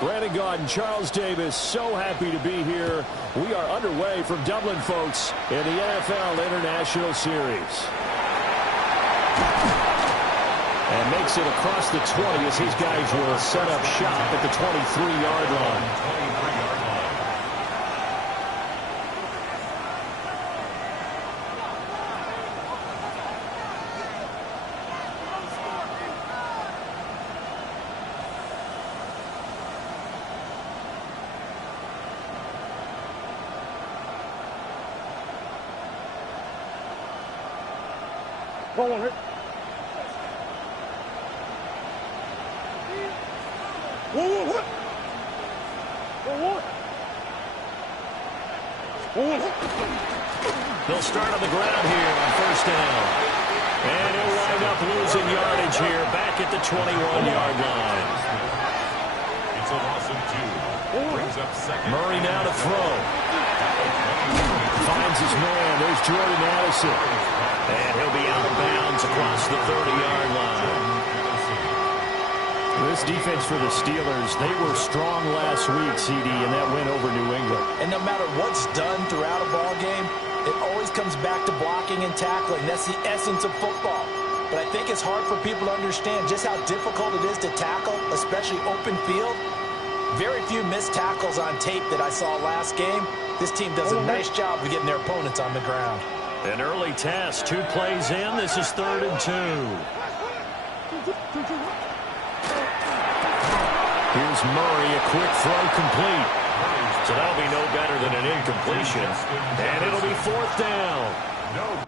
Brandon Gaudin, Charles Davis, so happy to be here. We are underway from Dublin, folks, in the NFL International Series. And makes it across the 20 as his guys will set up shop at the 23-yard line. Hold on here. They'll start on the ground here on first down. And he'll wind up losing yardage here back at the 21-yard line. It's a loss of 2. Brings up second. Murray now to throw. Finds his man. There's Jordan Addison. And he'll be out of bounds across the 30-yard line. This defense for the Steelers, they were strong last week, CD, in that win over New England. And no matter what's done throughout a ball game, it always comes back to blocking and tackling. That's the essence of football. But I think it's hard for people to understand just how difficult it is to tackle, especially open field. Very few missed tackles on tape that I saw last game. This team does a nice job of getting their opponents on the ground. An early test, 2 plays in. This is 3rd and 2. Here's Murray, a quick throw complete. So that'll be no better than an incompletion. And it'll be 4th down. No.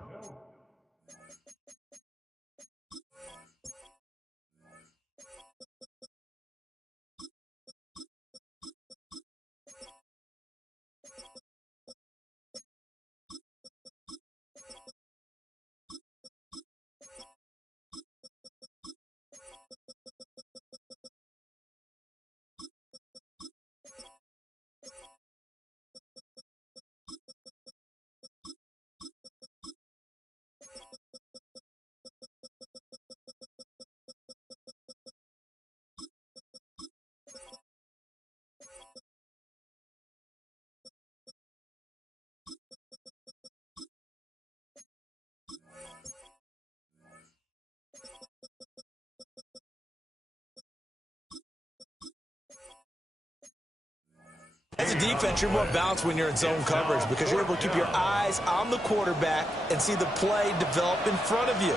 As a defense, you're more balanced when you're in zone coverage because you're able to keep your eyes on the quarterback and see the play develop in front of you.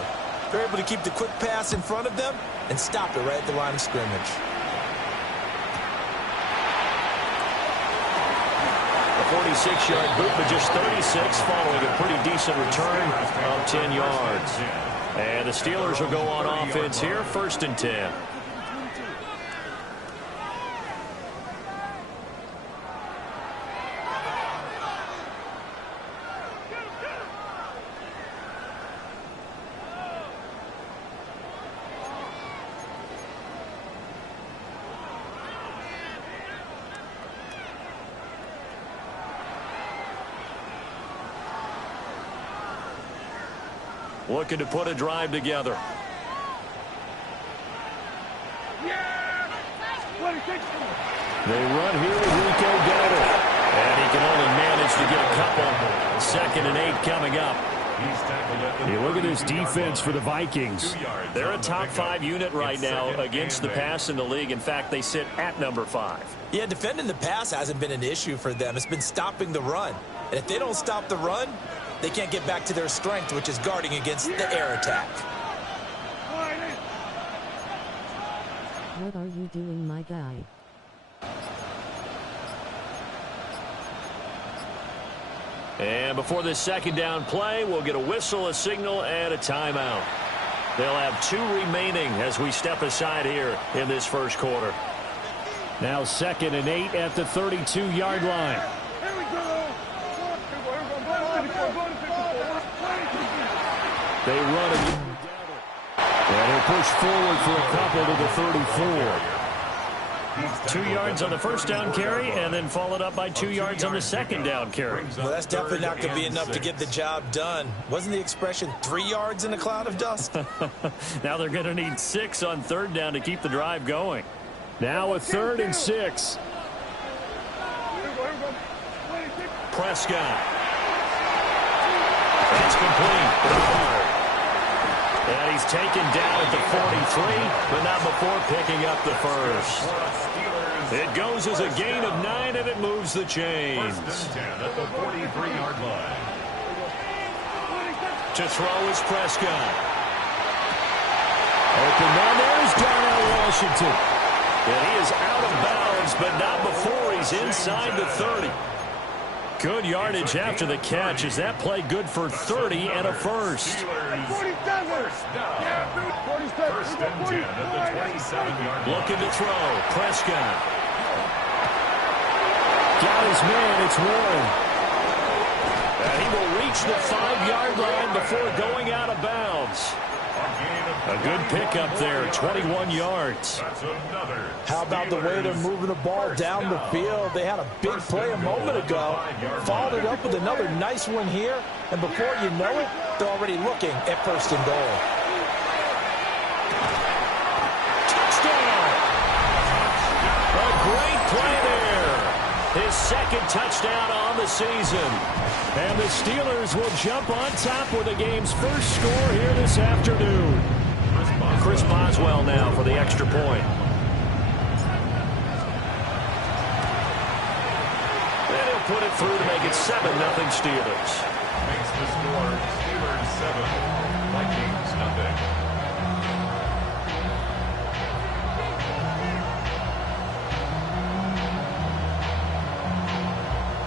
You're able to keep the quick pass in front of them and stop it right at the line of scrimmage. A 46-yard boot, but just 36 following a pretty decent return of 10 yards. And the Steelers will go on offense here, 1st and 10. Looking to put a drive together. They run here with Rico Dowdle. And he can only manage to get a couple. 2nd and 8 coming up. You look at this defense for the Vikings. They're a top 5 unit right now against the pass in the league. In fact, they sit at number 5. Yeah, defending the pass hasn't been an issue for them. It's been stopping the run. And if they don't stop the run, they can't get back to their strength, which is guarding against the air attack. What are you doing, my guy? And before this 2nd down play, we'll get a whistle, a signal, and a timeout. They'll have 2 remaining as we step aside here in this 1st quarter. Now 2nd and 8 at the 32-yard line. They run it. And he'll push forward for a couple to the 34. 2 yards on the 1st down carry, and then followed up by 2 yards on the 2nd down carry. Well, that's definitely not going to be enough to get the job done. Wasn't the expression 3 yards in a cloud of dust? Now they're going to need 6 on 3rd down to keep the drive going. Now a 3rd and 6. Prescott. It's complete. And he's taken down at the 43, but not before picking up the first. It goes as a gain of 9, and it moves the chains. 1st and 10 at the 43-yard line. To throw is Prescott. Open man, there's Darnell Washington. And he is out of bounds, but not before he's inside the 30. Good yardage after the catch. Is that play good for 30 and a first? 1st and 10 at the 27-yard line. Looking to throw. Prescott. Got his man. It's Warren. And he will reach the 5-yard line before going out of bounds. A good pickup there, 21 yards. How about the way they're moving the ball down the field? They had a big play a moment ago, followed it up with another nice one here, and before you know it, they're already looking at 1st and goal. Touchdown! A great play there. His 2nd touchdown on the season. And the Steelers will jump on top with the game's first score here this afternoon. Chris Boswell now for the extra point. And he'll put it through to make it 7-0 Steelers. Makes the score Steelers 7, Vikings 0.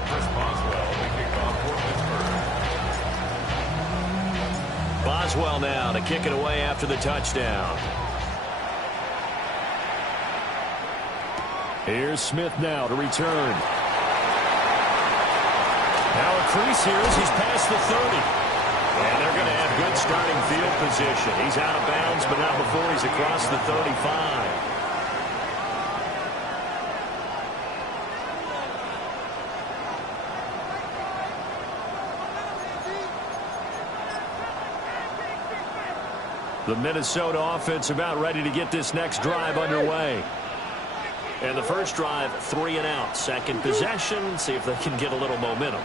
Chris Boswell, the kickoff for Pittsburgh. Boswell now to kick it away after the touchdown. Here's Smith now to return. Now a crease here as he's past the 30. And they're going to have good starting field position. He's out of bounds, but not before he's across the 35. The Minnesota offense about ready to get this next drive underway. And the first drive, 3 and out. Second possession, see if they can get a little momentum.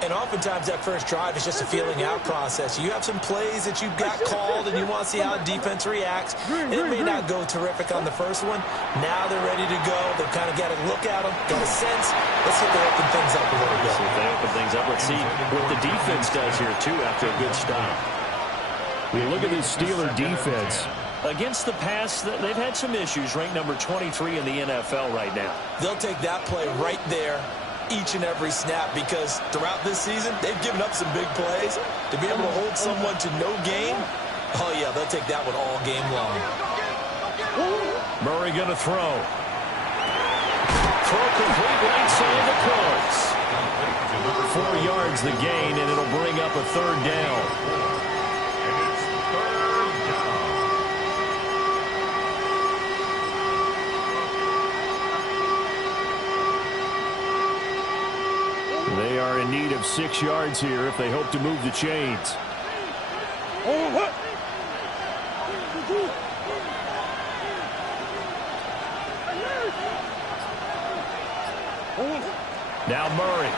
And oftentimes that first drive is just a feeling out process. You have some plays that you've got called and you want to see how the defense reacts. And it may not go terrific on the first one. Now they're ready to go. They've kind of got to look at them, got a sense. Let's see if they open things up a little bit. See if they open things up. Let's see what the defense does here, too, after a good stop. We look at this Steeler defense. Against the pass, they've had some issues, ranked number 23 in the NFL right now. They'll take that play right there each and every snap because throughout this season, they've given up some big plays. To be able to hold someone to no gain, oh, yeah, they'll take that one all game long. Murray going to throw. Throw complete right side to close. 4 yards the gain, and it'll bring up a 3rd down. They are in need of 6 yards here if they hope to move the chains. Now Murray.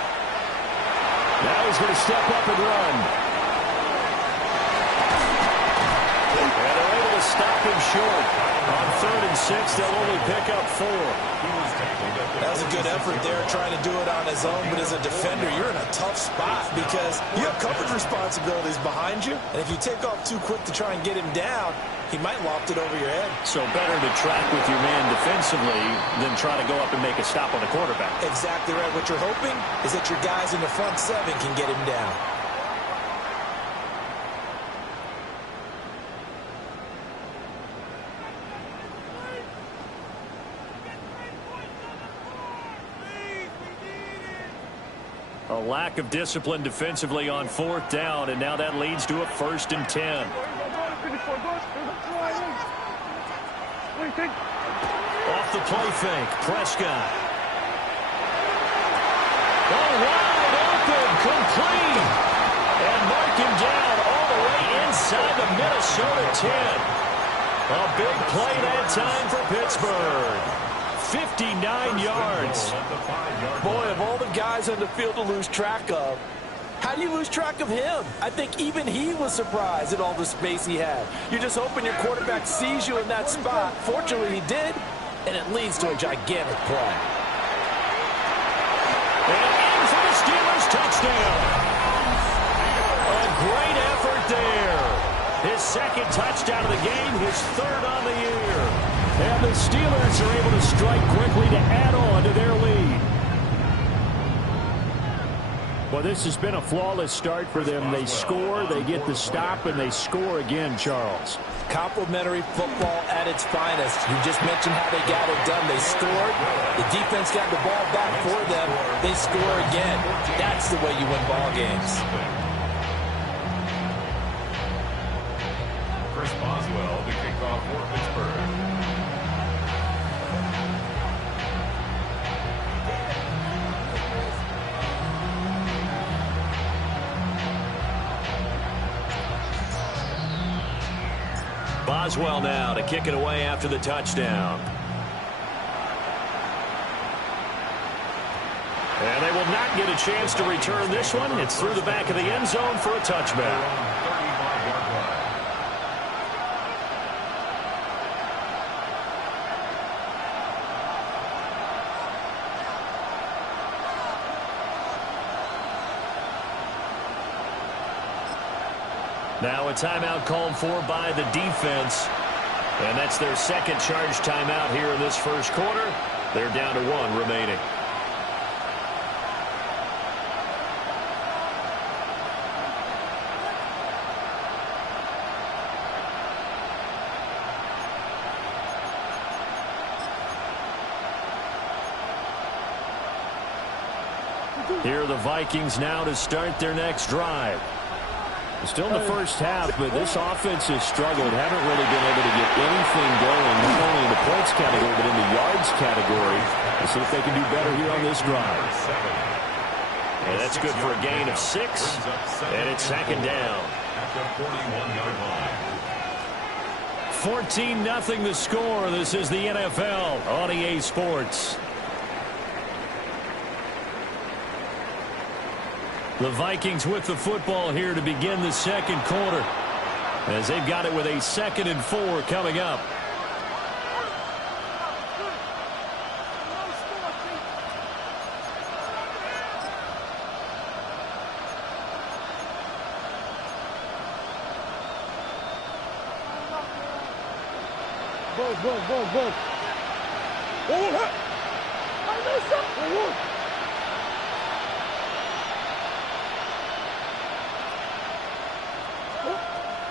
Now he's going to step up and run. And they're able to stop him short. On 3rd and 6, they'll only pick up 4. That was a good effort there, trying to do it on his own, but as a defender, you're in a tough spot because you have coverage responsibilities behind you, and if you take off too quick to try and get him down, he might loft it over your head. So better to track with your man defensively than try to go up and make a stop on the quarterback. Exactly right. What you're hoping is that your guys in the front 7 can get him down. A lack of discipline defensively on 4th down, and now that leads to a 1st and 10. Off the play fake, Prescott. Oh, wide open, complete. And mark him down all the way inside the Minnesota 10. A big play that time for Pittsburgh. 59 yards. Boy, of all the guys on the field to lose track of, how do you lose track of him? I think even he was surprised at all the space he had. You're just hoping your quarterback sees you in that spot. Fortunately, he did, and it leads to a gigantic play. And in for the Steelers touchdown. A great effort there. His second touchdown of the game, his third on the year. And the Steelers are able to strike quickly to add on to their lead. Well, this has been a flawless start for them. They score, they get the stop, and they score again, Charles. Complimentary football at its finest. You just mentioned how they got it done. They scored. The defense got the ball back for them. They score again. That's the way you win ball games. Chris Boswell to kick off for Pittsburgh. Boswell now to kick it away after the touchdown. And they will not get a chance to return this one. It's through the back of the end zone for a touchback. Now a timeout called for by the defense. And that's their second charge timeout here in this first quarter. They're down to one remaining. Here are the Vikings now to start their next drive. Still in the first half, but this offense has struggled. Haven't really been able to get anything going, not only in the points category, but in the yards category. We'll see if they can do better here on this drive. And that's good for a gain of 6. And it's second down. 14-0 the score. This is the NFL on EA Sports. The Vikings with the football here to begin the second quarter, as they've got it with a 2nd and 4 coming up.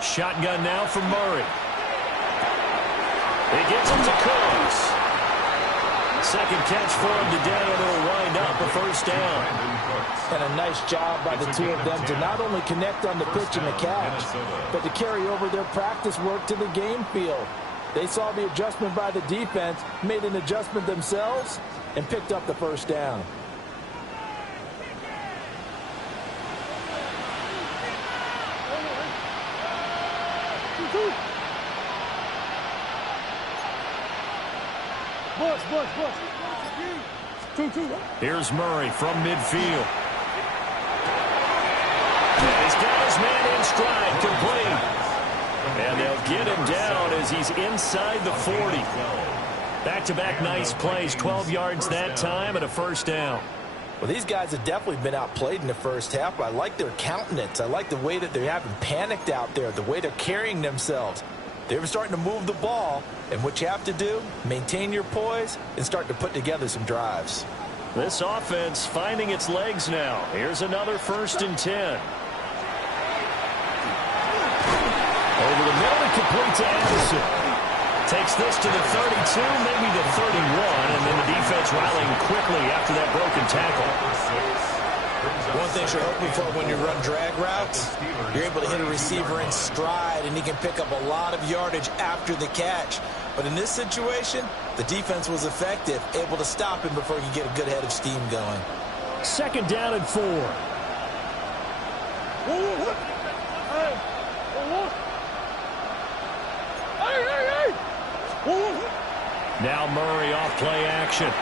Shotgun now for Murray. He gets him to Cooks. Second catch for him today, and it'll wind up a first down. And a nice job by the two of them to not only connect on the pitch and the catch, but to carry over their practice work to the game field. They saw the adjustment by the defense, made an adjustment themselves, and picked up the first down. Here's Murray from midfield. And he's got his man in stride, complete. And they'll get him down as he's inside the 40. Back-to-back nice plays, 12 yards that time and a first down. Well, these guys have definitely been outplayed in the first half, but I like their countenance. I like the way that they haven't panicked out there, the way they're carrying themselves. They were starting to move the ball, and what you have to do, maintain your poise and start to put together some drives. This offense finding its legs now. Here's another 1st and 10. Over the middle and complete to Anderson. Takes this to the 32, maybe the 31, and then the defense rallying quickly after that broken tackle. One thing you're hoping for when you run drag routes, you're able to hit a receiver in stride, and he can pick up a lot of yardage after the catch. But in this situation, the defense was effective, able to stop him before he could get a good head of steam going. 2nd down and 4. Now Murray off play action. And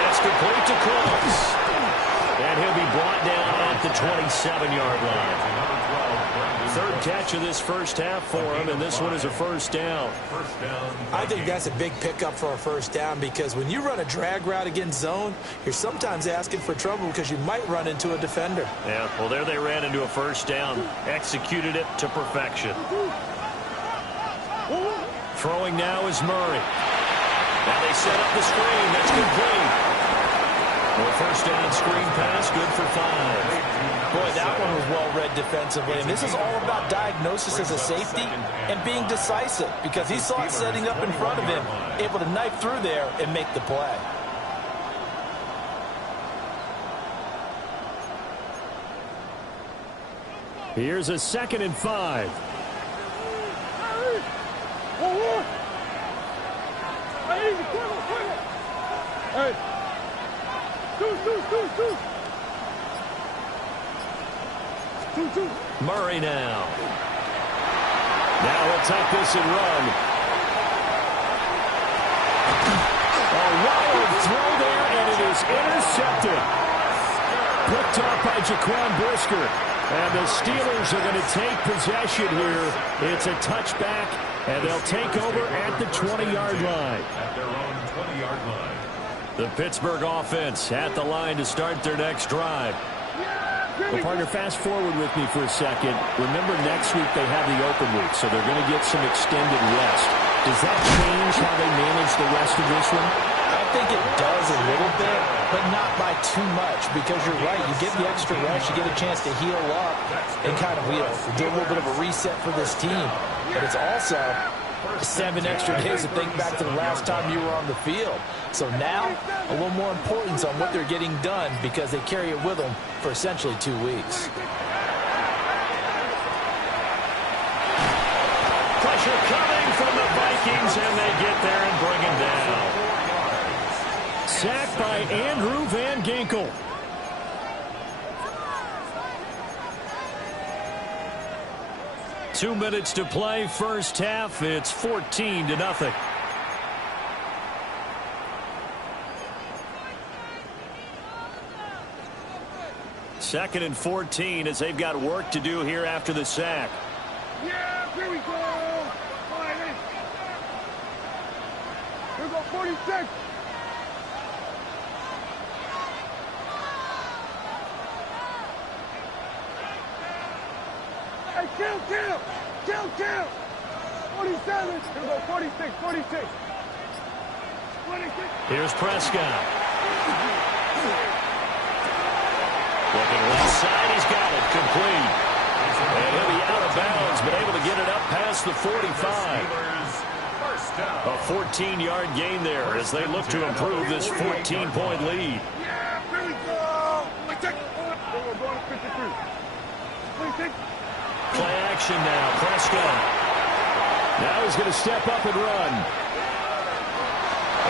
that's complete to Close. And he'll be brought down at the 27-yard line. Third catch of this first half for him, and this one is a first down. I think that's a big pickup for a first down because when you run a drag route against zone, you're sometimes asking for trouble because you might run into a defender. Yeah, well, there they ran into a first down. Executed it to perfection. Throwing now is Murray. Now they set up the screen. That's complete. Well, first down screen pass, good for 5. Boy, that one was well-read defensively. And this is all about diagnosis as a safety and being decisive because he saw it setting up in front of him, able to knife through there and make the play. Here's a 2nd and 5. Hey. Murray now. Now he'll take this and run. A wild throw there, and it is intercepted. Picked off by Jaquan Brisker. And the Steelers are going to take possession here. It's a touchback, and they'll take over at the 20-yard line. At their own 20-yard line. The Pittsburgh offense at the line to start their next drive. Well, partner, fast forward with me for a second. Remember, next week they have the open week, so they're going to get some extended rest. Does that change how they manage the rest of this one? I think it does a little bit, but not by too much because you're right. You get the extra rest, you get a chance to heal up and kind of do a little bit of a reset for this team. But it's also 7 extra days to think back to the last time you were on the field. So now, a little more importance on what they're getting done because they carry it with them for essentially 2 weeks. Pressure coming from the Vikings, and they get there and bring him down. Sacked by Andrew Van Ginkel. Two minutes to play, first half. It's 14-0. Second and 14 as they've got work to do here after the sack. Yeah, here we go. All right, here we go, 46. Hey, kill. 47. Here we go, 46. 26. Here's Prescott. Looking left side, he's got it complete. And he'll be out of bounds, but able to get it up past the 45. A 14-yard gain there as they look to improve this 14-point lead. Yeah, here we go. We're going to 53. 26. Play action now, Prescott. Now he's going to step up and run.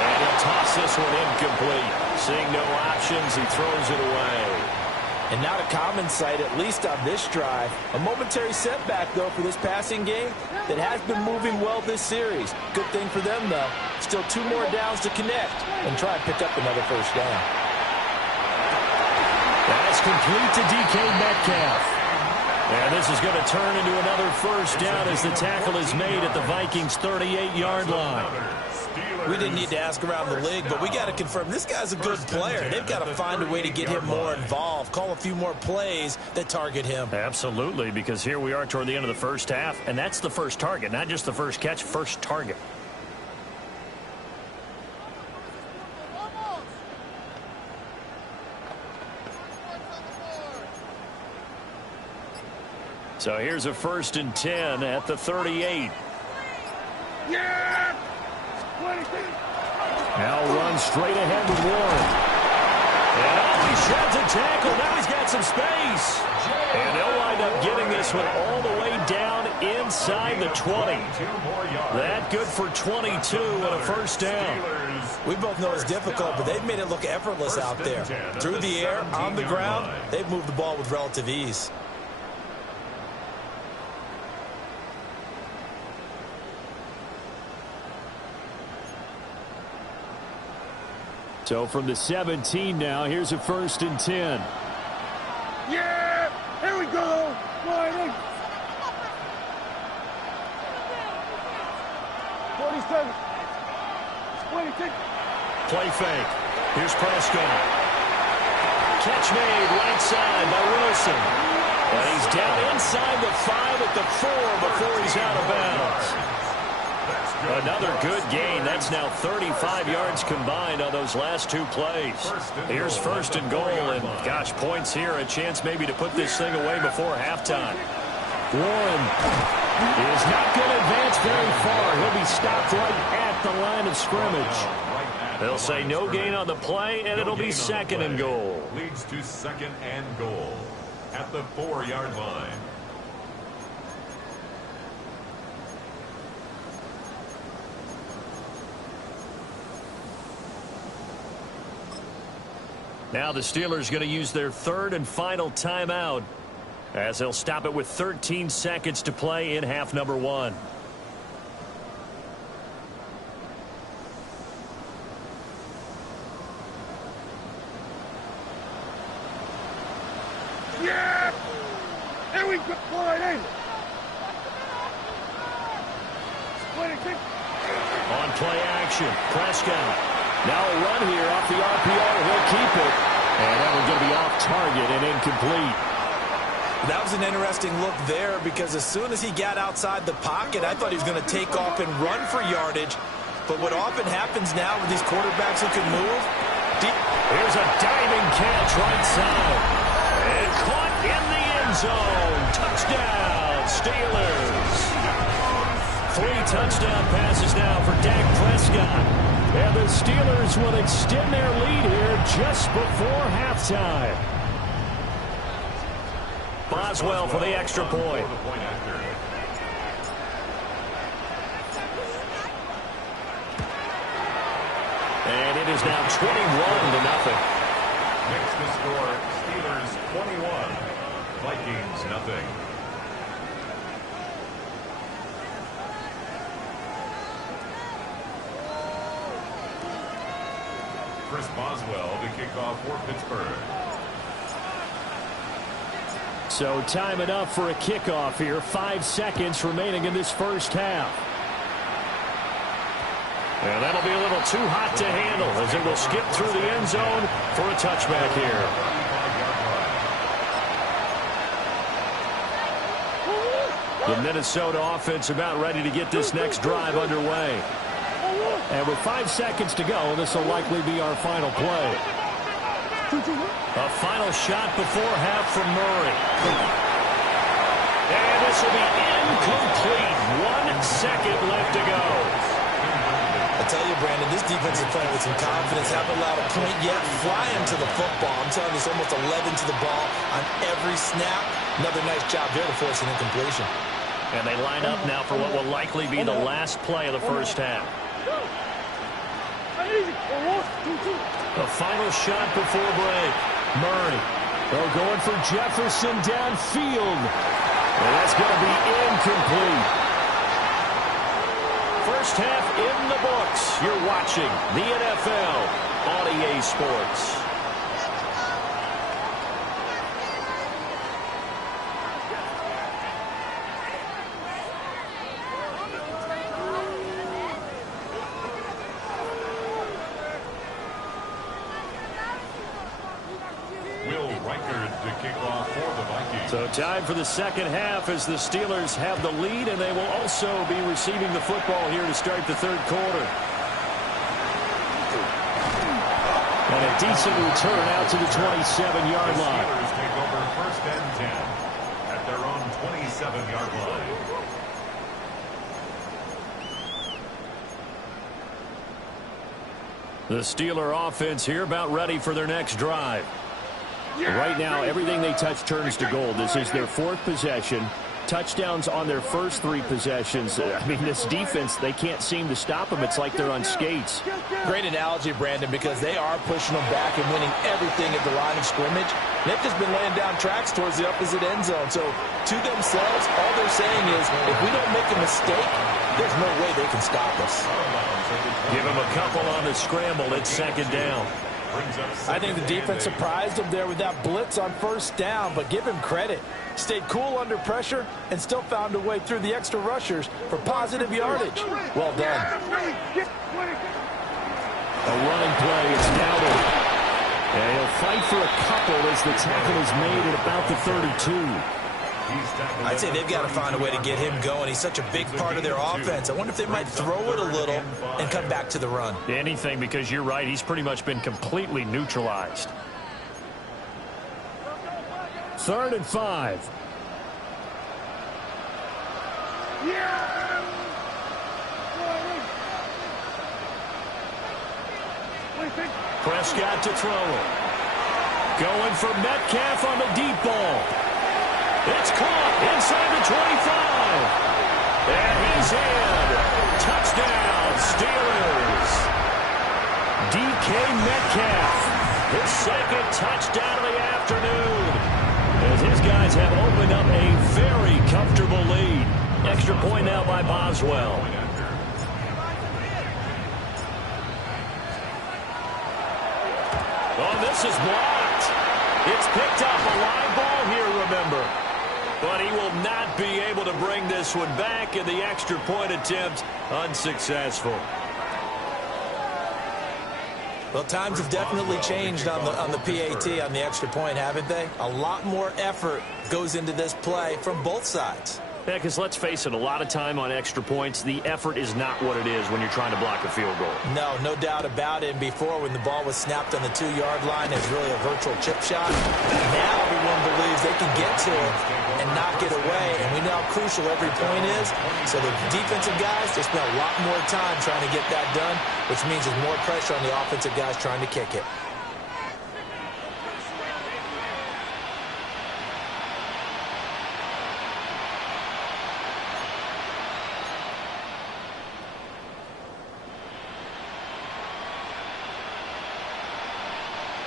And he'll toss this one incomplete. Seeing no options, he throws it away. And not a common sight, at least on this drive. A momentary setback, though, for this passing game that has been moving well this series. Good thing for them, though. Still 2 more downs to connect and try and pick up another first down. That's complete to DK Metcalf. And this is going to turn into another first down as the tackle is made at the Vikings' 38-yard line. We didn't need to ask around the league, but we got to confirm this guy's a good player. They've got to find a way to get him more involved, call a few more plays that target him. Absolutely, because here we are toward the end of the first half, and that's the first target, not just the first catch, first target. So here's a 1st and 10 at the 38. Yeah! Now runs straight ahead with Warren. And off he sheds a tackle. Now he's got some space. And they'll wind up getting this one all the way down inside the 20. That good for 22 and a first down. We both know it's difficult, but they've made it look effortless out there. Through the air, on the ground, they've moved the ball with relative ease. So from the 17 now, here's a 1st and 10. Yeah! Here we go! Line in! 47. 26. Play fake. Here's Prescott. Catch made right side by Wilson. And he's down inside the 5 at the 4 before he's out of bounds. Another good gain. That's now 35 yards combined on those last 2 plays. Here's 1st and goal, and gosh, points here. A chance maybe to put this thing away before halftime. Warren is not going to advance very far. He'll be stopped right at the line of scrimmage. They'll say no gain on the play, and it'll be 2nd and goal. Leads to 2nd and goal at the 4-yard line. Now the Steelers going to use their 3rd and final timeout as they'll stop it with 13 seconds to play in half number 1. Yeah! Here we go! Line in! 26. On play action, Prescott. Now a run here off the RPO. He'll keep it. And that one's going to be off target and incomplete. That was an interesting look there because as soon as he got outside the pocket, I thought he was going to take off and run for yardage. But what often happens now with these quarterbacks who can move. Here's a diving catch right side. And caught in the end zone. Touchdown, Steelers. 3 touchdown passes now for Dak Prescott. And the Steelers will extend their lead here just before halftime. Boswell for the extra point. And it is now 21-0. Makes the score Steelers 21, Vikings nothing. Chris Boswell to kick off for Pittsburgh. So time enough for a kickoff here. 5 seconds remaining in this first half. And that'll be a little too hot to handle as it will skip through the end zone for a touchback here. The Minnesota offense about ready to get this next drive underway. And with 5 seconds to go, this will likely be our final play. A final shot before half from Murray. And this will be incomplete. 1 second left to go. I tell you, Brandon, this defense is playing with some confidence. Haven't allowed a point yet. Flying to the football. I'm telling you, it's almost 11 to the ball on every snap. Another nice job there to force an incompletion. And they line up now for what will likely be the last play of the first half. A final shot before break. Murray. They're going for Jefferson downfield. And that's going to be incomplete. First half in the books. You're watching the NFL on EA Sports. So time for the second half as the Steelers have the lead, and they will also be receiving the football here to start the third quarter. And a decent return out to the 27-yard line. The Steelers take over 1st and 10 at their own 27-yard line. The Steeler offense here about ready for their next drive. Right now, everything they touch turns to gold. This is their 4th possession. touchdowns on their first 3 possessions. I mean, this defense, they can't seem to stop them. It's like they're on skates. Great analogy, Brandon, because they are pushing them back and winning everything at the line of scrimmage. They've just been laying down tracks towards the opposite end zone. So to themselves, all they're saying is, if we don't make a mistake, there's no way they can stop us. Give him a couple on the scramble. It's 2nd down. I think the defense surprised him there with that blitz on 1st down, but give him credit. Stayed cool under pressure and still found a way through the extra rushers for positive yardage. Well done. A running play. It's Dowdle. And he'll fight for a couple as the tackle is made at about the 32. I'd say they've got to find a way to get him going. He's such a big part of their offense. I wonder if they might throw it a little and come back to the run. Anything, because you're right. He's pretty much been completely neutralized. 3rd and 5. Prescott to throw it. Going for Metcalf on the deep ball. It's caught inside the 25. And he's in. Touchdown, Steelers. DK Metcalf, his 2nd touchdown of the afternoon. As his guys have opened up a very comfortable lead. Extra point now by Boswell. Oh, this is blocked. It's picked up. A live ball here, remember. But he will not be able to bring this one back, and the extra point attempt unsuccessful. Well, times have definitely changed on the PAT, on the extra point, haven't they? A lot more effort goes into this play from both sides. Yeah, because let's face it, a lot of time on extra points, the effort is not what it is when you're trying to block a field goal. No doubt about it. And before, when the ball was snapped on the 2-yard line, it's really a virtual chip shot. Now everyone believes they can get to it and knock it away. And we know how crucial every point is. So the defensive guys, they spend a lot more time trying to get that done, which means there's more pressure on the offensive guys trying to kick it.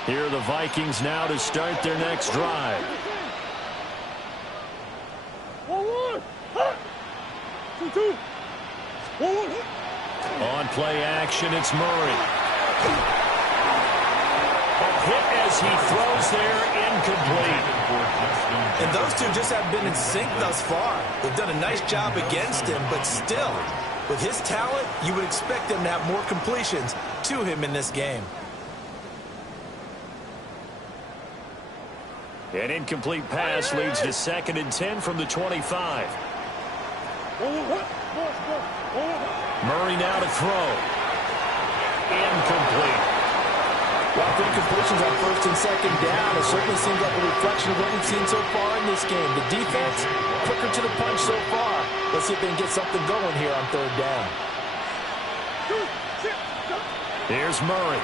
Here are the Vikings now to start their next drive. 1-1. 2-2. 1-1. On play action, it's Murray. A hit as he throws there, incomplete. And those two just haven't been in sync thus far. They've done a nice job against him, but still, with his talent, you would expect them to have more completions to him in this game. An incomplete pass leads to 2nd and 10 from the 25. Murray now to throw. Incomplete. Well, for incompletions on 1st and 2nd down, it certainly seems like a reflection of what we've seen so far in this game. The defense, quicker to the punch so far. Let's see if they can get something going here on 3rd down. Here's Murray.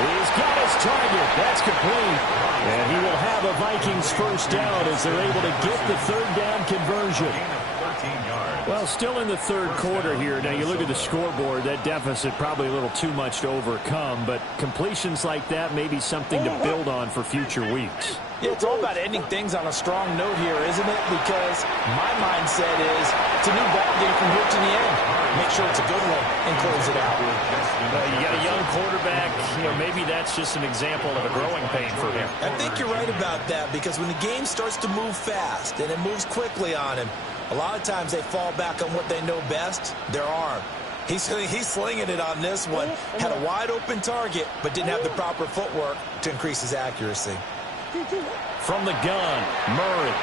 He's got his target. That's complete. And he will have a Vikings 1st down as they're able to get the 3rd down conversion. Well, still in the 3rd quarter here. Now, you look at the scoreboard, that deficit probably a little too much to overcome, but completions like that may be something to build on for future weeks. Yeah, it's all about ending things on a strong note here, isn't it? Because my mindset is it's a new ball game from here to the end. Make sure it's a good one and close it out. You got a young quarterback. You know, maybe that's just an example of a growing pain for him. I think you're right about that, because when the game starts to move fast and it moves quickly on him, a lot of times they fall back on what they know best, their arm. He's slinging it on this one. Had a wide open target, but didn't have the proper footwork to increase his accuracy. From the gun, Murray.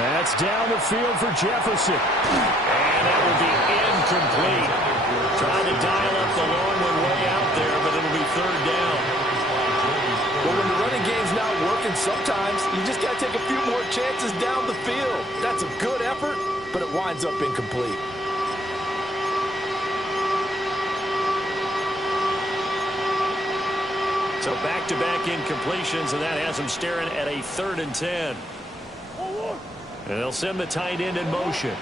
That's down the field for Jefferson. And that will be incomplete. Trying to dial up the long one way out there, but it'll be 3rd down. Well, when the running game's not working, sometimes you just got to take a few more chances down the field. That's a good effort, but it winds up incomplete. So back-to-back incompletions, and that has them staring at a 3rd and 10. And they'll send the tight end in motion.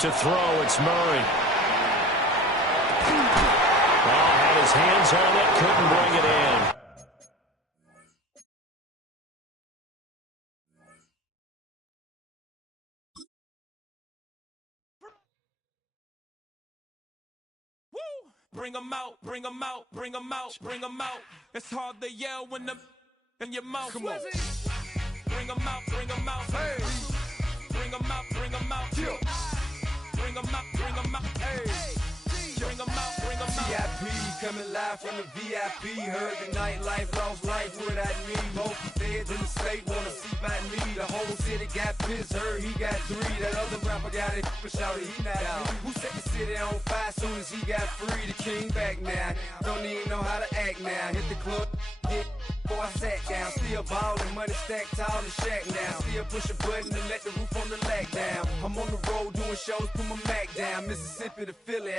To throw, it's Murray. Oh, had his hands on it, couldn't bring it in. Bring 'em out, bring 'em out, bring 'em out, bring 'em out. It's hard to yell when the in your mouth. Come on. Bring 'em out, bring 'em out. Hey. Bring 'em out, bring 'em out. Yeah. Bring 'em out, bring 'em out. Hey. Bring 'em out, bring 'em out. VIP coming live from the VIP. Heard the nightlife, lost life without me. Most feds in the state wanna see by me. The whole city got pissed, heard he got 3. That other rapper got it, but shouted he not out. Who set the city on fire soon as he got free? The king back now, don't even know how to act now. Hit the club, get before I sat down. Still ballin', money stacked tall in the shack now. Still push a button and let the roof on the lack down. I'm on the road doing shows, put my Mac down. Mississippi to Philly.